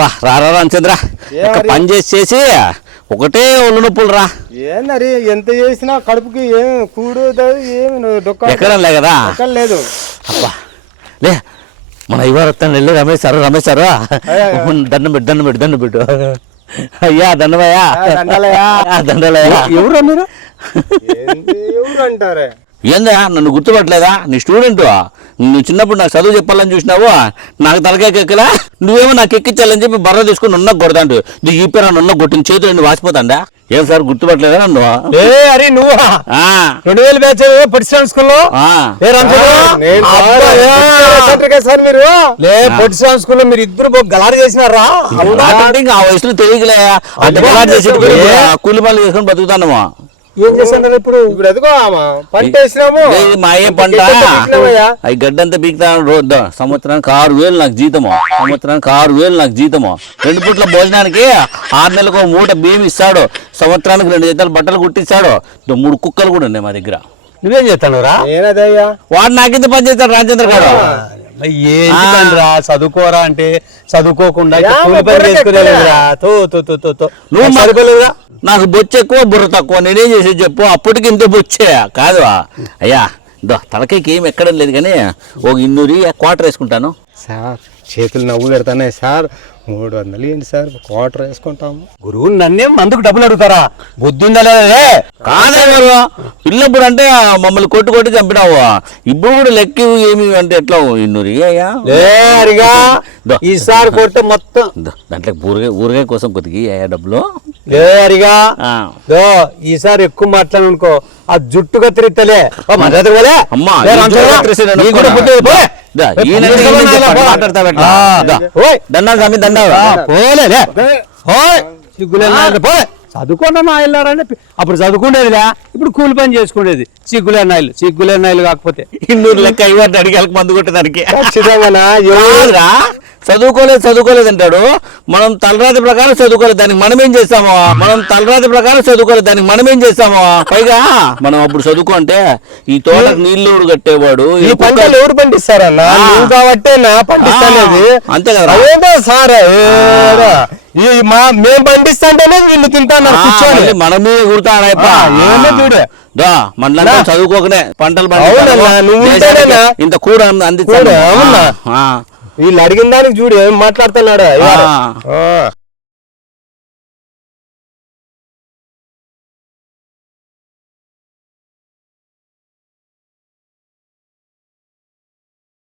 బా రారా రామచంద్ర? పని చేసి చేసి ఒకటే ఒళ్ళు నొప్పులు రా ఏందరి ఎంత చేసినా కడుపుకి ఏం కూడు ఎక్కడ లే కదా? లేదు. అబ్బా లే మన ఇవారు వస్తాను వెళ్ళి రమేష్ సారు రమేష్ సారు. దండం పెట్టు దండం పెట్టు దండం పెట్టు. అయ్యా దండమయ్యా దండాలయ్యా. దండాలయ్యా. ఎవరు మీరు ఏంది ఎవరు అంటారే? ఏందా నన్ను గుర్తుపట్టలేదా? నీ స్టూడెంట్? నువ్వు చిన్నప్పుడు నాకు చదువు చెప్పాలని చూసినావు? నాకు తలకాయకెక్కలా నువ్వేమో నాకు ఎక్కించాలని చెప్పి బర్ర తీసుకుని నున్న కొడతాండు ఇది ఈ పేరు నున్న కొట్టిన చేతులు వాసిపోతాండా? ఏం సార్ గుర్తుపట్టలేదా నన్ను? ఏ అరే నువ్వా? ఆ, రెండు వేలు బ్యాచ్ పొట్టి స్కూల్లో? నేను పొట్టి స్కూల్లో మీరు ఇద్దరు గలారు చేసినారా? ఆ వయసులో తెలియకలే? కూలి పనులు చేసుకొని బతుకుతాను ఏం చేస్తాను ఇప్పుడు? ఇప్పుడు ఎదుగో ఆమా? పంట వేసినాము. మా అయ్యే పంట. అవి గడ్డంతా పీకుతాను రోజు సంవత్సరానికి ఆరు వేలు నాకు జీతము. సంవత్సరానికి ఆరు వేలు నాకు జీతము. రెండు పూట్ల భోజనానికి ఆరు నెలలకు మూట బియ్యం ఇస్తాడు. సంవత్సరానికి రెండు జతలు బట్టలు కుట్టిస్తాడు. మూడు కుక్కలు కూడా ఉన్నాయి మా దగ్గర. నువ్వేం చేస్తాను రా వాడు నాకింత పని చేస్తాడు రాజేంద్ర గారు. ఏం రా చదువుకోరా అంటే చదువుకోకుండా నువ్వు నాకు బొచ్చు ఎక్కువ బుర్ర తక్కువ. నేనేం చేసి చెప్పు? అప్పటికి ఇంత బొచ్చే. కాదు అయ్యా దో తలకాయకి ఏం ఎక్కడం లేదు కానీ ఒక ఇన్నూరి క్వార్టర్ వేసుకుంటాను. సార్ చేతులు నవ్వు పెడతానే సార్. మూడు వందలు ఏంటి సార్ క్వార్టర్ వేసుకుంటాము. గురువు నన్నే మందుకు డబ్బులు అడుగుతారా? బుద్ధి ఉందా లేదా కాదే గారు పిల్లప్పుడు అంటే మమ్మల్ని కొట్టు కొట్టి చంపినావు. ఇప్పుడు కూడా లెక్క ఏమి అంటే ఎట్లా అయ్యా. ఈసారి కొట్టే మొత్తం. దాంట్లో ఊరగాయ ఊరగాయ కోసం కొద్దిగా అయ్యా డబ్బులు. లే అరిగా. ఆ. దో ఈసారి ఎక్కువ మాట్లాడనుకో ఆ జుట్టు పోలే. అమ్మా, చదువుకున్న ఇల్లారంటే అప్పుడు చదువుకునేదిలే ఇప్పుడు కూలి పని చేసుకునేది సిగ్గులేని నాయలు సిగ్గులేని నాయలు కాకపోతే. ఇన్నూరు లెక్క ఇవ్వండి అడిగాలకు మందు కొట్టేదానికి. చదువుకోలేదు చదువుకోలేదు అంటాడు. మనం తలరాతి ప్రకారం చదువుకోలేదు దానికి మనం ఏం చేస్తాము? మనం తలరాతి ప్రకారం చదువుకోలేదు దానికి మనం ఏం చేస్తాము? పైగా మనం అప్పుడు చదువుకుంటే ఈ తోటకు నీళ్ళు కట్టేవాడు ఈ పంటలు ఎవరు పండిస్తారన్నా? ఆ. నువ్వు కాబట్టే నా పండిస్తానేది అంతే. అదేంటో సార్. ఈ మా మేము పండిస్తాంటేనే వీళ్ళు ఆ, కూర్చొని. మళ్ళీ మన మీద కుడతాడైప ఆ, ఏమన్నా చూడు. దా మనలా చదువుకోకనే. పంటలు? ఇంత కూడ, అవునా? వీళ్ళు అడిగిన దానికి చూడు ఏం మాట్లాడుతున్నాడు ఆ. ఆ.